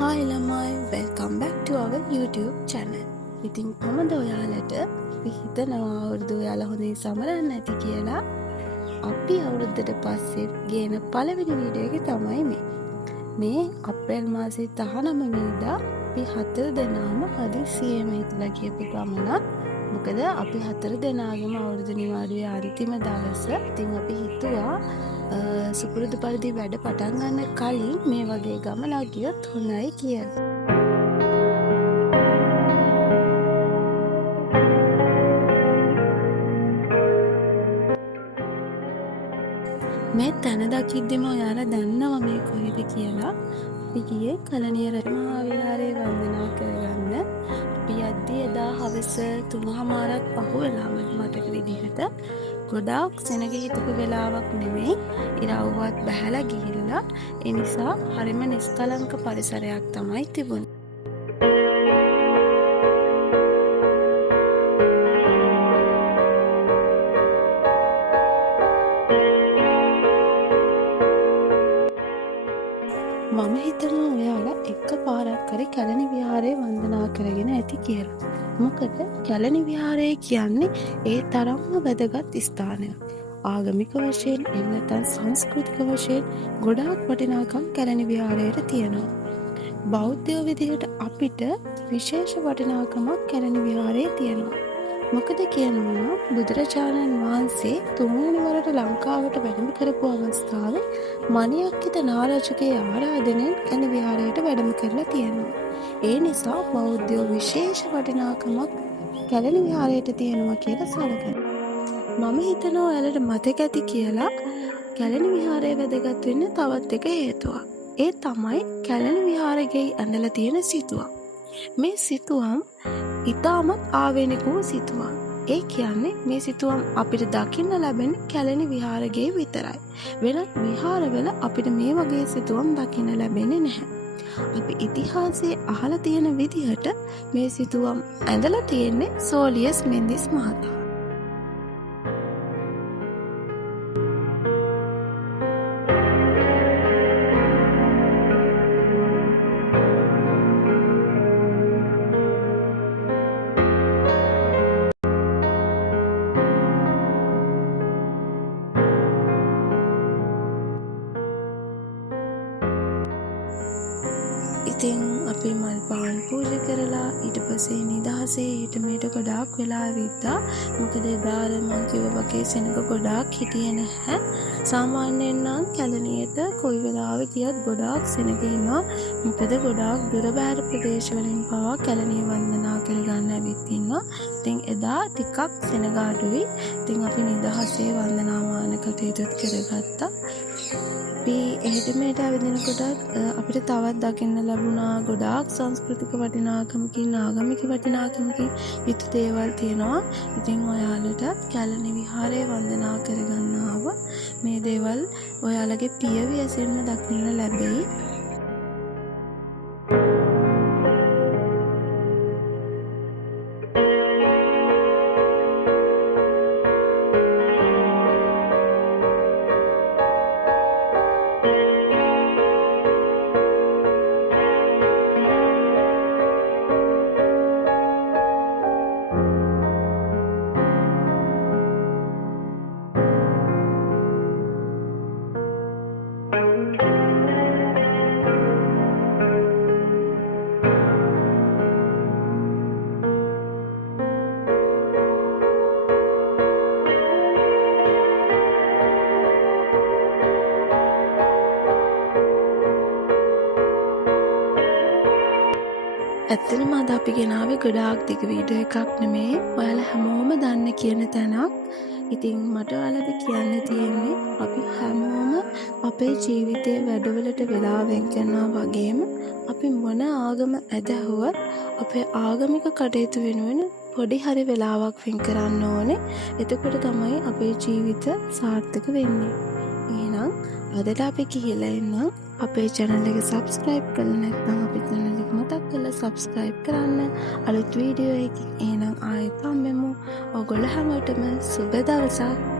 Hi ළමයි, welcome back to our YouTube channel. ඉතින් කොහමද ඔයාලට අපි හිතනවා අවුරුදු ඔයාලා හොඳින් සමරන්න ඇති කියලා. අපි අවුරුද්දට පස්සේ ගේන පළවෙනි වීඩියෝ එක තමයි මේ අප්‍රේල් මාසේ 19 වෙනිදා අපි 4 දෙනාම හදිසියෙම හිටලා ගියපු ගමනක්. මොකද අපි 4 දෙනාගේම අවුරුදු නිවාඩුවේ අන්තිම දවස. ඉතින් අපි හිතුවා සුපුරුදු පරිදි වැඩ පටන් ගන්න කලින් මේ වගේ ගමනක් ගියොත් හොඳයි කියලා. මේ තැන දකිද්දිම ඔයාලා දන්නවා මේ කොහෙද කියලා. අපි ගියේ කලණිය මහා විහාරේ වන්දනා කරගන්න. අපි යද්දී එදා හවස 3:00ක් පහු වෙලාම මතක විදිහට ගොඩාක් සෙනග හිටපු වෙලාවක් නෙමෙයි, ඉරව්වත් බහැලා ගිහිල්ලා. ඒ නිසා හරිම නිස්කලංක පරිසරයක් තමයි තිබුණේ. මම හිතනවා ඔයාලා එක පාරක් හරි කැලණි විහාරේ වන්දනා කරගෙන ඇති කියලා. මොකද කැලණි විහාරය කියන්නේ ඒ තරම්ම වැදගත් ස්ථානයක්. ආගමික වශයෙන් එන්නතන් සංස්කෘතික වශයෙන් ගොඩාක් වටිනාකම් කැලණි විහාරයට තියෙනවා. බෞද්ධයෝ විදිහට අපිට විශේෂ වටිනාකමක් කැලණි විහාරයේ තියෙනවා. මොකද කියනවා බුදුරජාණන් වහන්සේ 3 වෙනි වරට ලංකාවට වැඩම කරපු අවස්ථාවේ මණියක්කිත නාරජගේ ආරාධනෙන් කැලණි විහාරයට වැඩම කරලා තියෙනවා. ඒ නිසා බෞද්ධයෝ විශේෂ වටිනාකමක් කැලණි විහාරයට තියෙනවා කියලා සලකනවා. මම හිතනවා ඔයාලට මතක ඇති කියලා කැලණි විහාරය වැදගත් වෙන්න තවත් එක හේතුවක්. ඒ තමයි කැලණි විහාරයේ ඇඳලා තියෙන සිතුවම්. මේ සිතුවම් ඉතාමත් ආවේනික වූ සිතුවම්. ඒ කියන්නේ මේ සිතුවම් අපිට දකින්න ලැබෙන්නේ කැලණි විහාරයේ විතරයි. වෙනත් විහාරවල අපිට මේ වගේ සිතුවම් දකින්න ලැබෙන්නේ නැහැ. අපි ඉතිහාසයේ අහලා තියෙන විදිහට මේ සිතුවම් ඇඳලා තියෙන්නේ සෝලියස් මෙන්දිස් මහතා. ඉතින් අපි මල් පාන් පූජා කරලා ඊට පස්සේ නිදහසේ ඊට මෙට ගොඩාක් වෙලා විද්දා. මොකද එදාර මං කිව්වා වගේ සෙනග ගොඩාක් හිටියේ නැහැ. සාමාන්‍යයෙන් නම් කැලණියට කොයි වෙලාවෙ ගියත් ගොඩාක් සෙනග ඉන්නවා. මොකද ගොඩාක් දුර බැහැර ප්‍රදේශ වලින් පවා කැලණිය වන්දනා කරගන්න ඇවිත් ඉන්නවා. ඉතින් එදා ටිකක් සෙනග අඩුයි. ඉතින් අපි නිදහසේ වන්දනාමාන කටයුතු කරගත්තා. අපි එහෙට මෙහෙට ඇවිදිනකොට අපිට තවත් දකින්න ලැබුණා ගොඩාක් සංස්කෘතික වටිනාකමකින් ආගමික වටිනාකමකින් යුතු දේවල් තියෙනවා. ඉතින් ඔයාලට කැලණි විහාරය වන්දනා කරගන්නාව මේ දේවල් ඔයාලගේ පියවි ඇසෙන්ම දකින්න ලැබෙයි. ඇත්තටම අද අපි ගෙනාවේ ගොඩාක් දිග වීඩියෝ එකක් නෙමෙයි. ඔයාලා හැමෝම දන්න කියන තැනක්. ඉතින් මට ඔයාලට කියන්න තියෙන්නේ අපි හැමෝම අපේ ජීවිතයේ වැඩවලට වෙලා වෙන් කරනවා වගේම අපි මොන ආගම ඇදහුවත් අපේ ආගමික කටයුතු වෙනුවෙන් පොඩි හරි වෙලාවක් වෙන් කරන්න ඕනේ. එතකොට තමයි අපේ ජීවිත සාර්ථක වෙන්නේ. එහෙනම් අදට අපි කියලා එන්නම්. අපේ channel එක subscribe කරලා නැත්නම් අපේ channel එක මතක් කරලා subscribe කරන්න. අලුත් වීඩියෝ එකකින් එහෙනම් ආයෙත් හම්බෙමු. ඔයගොල්ලෝ හැමෝටම සුබ දවසක්.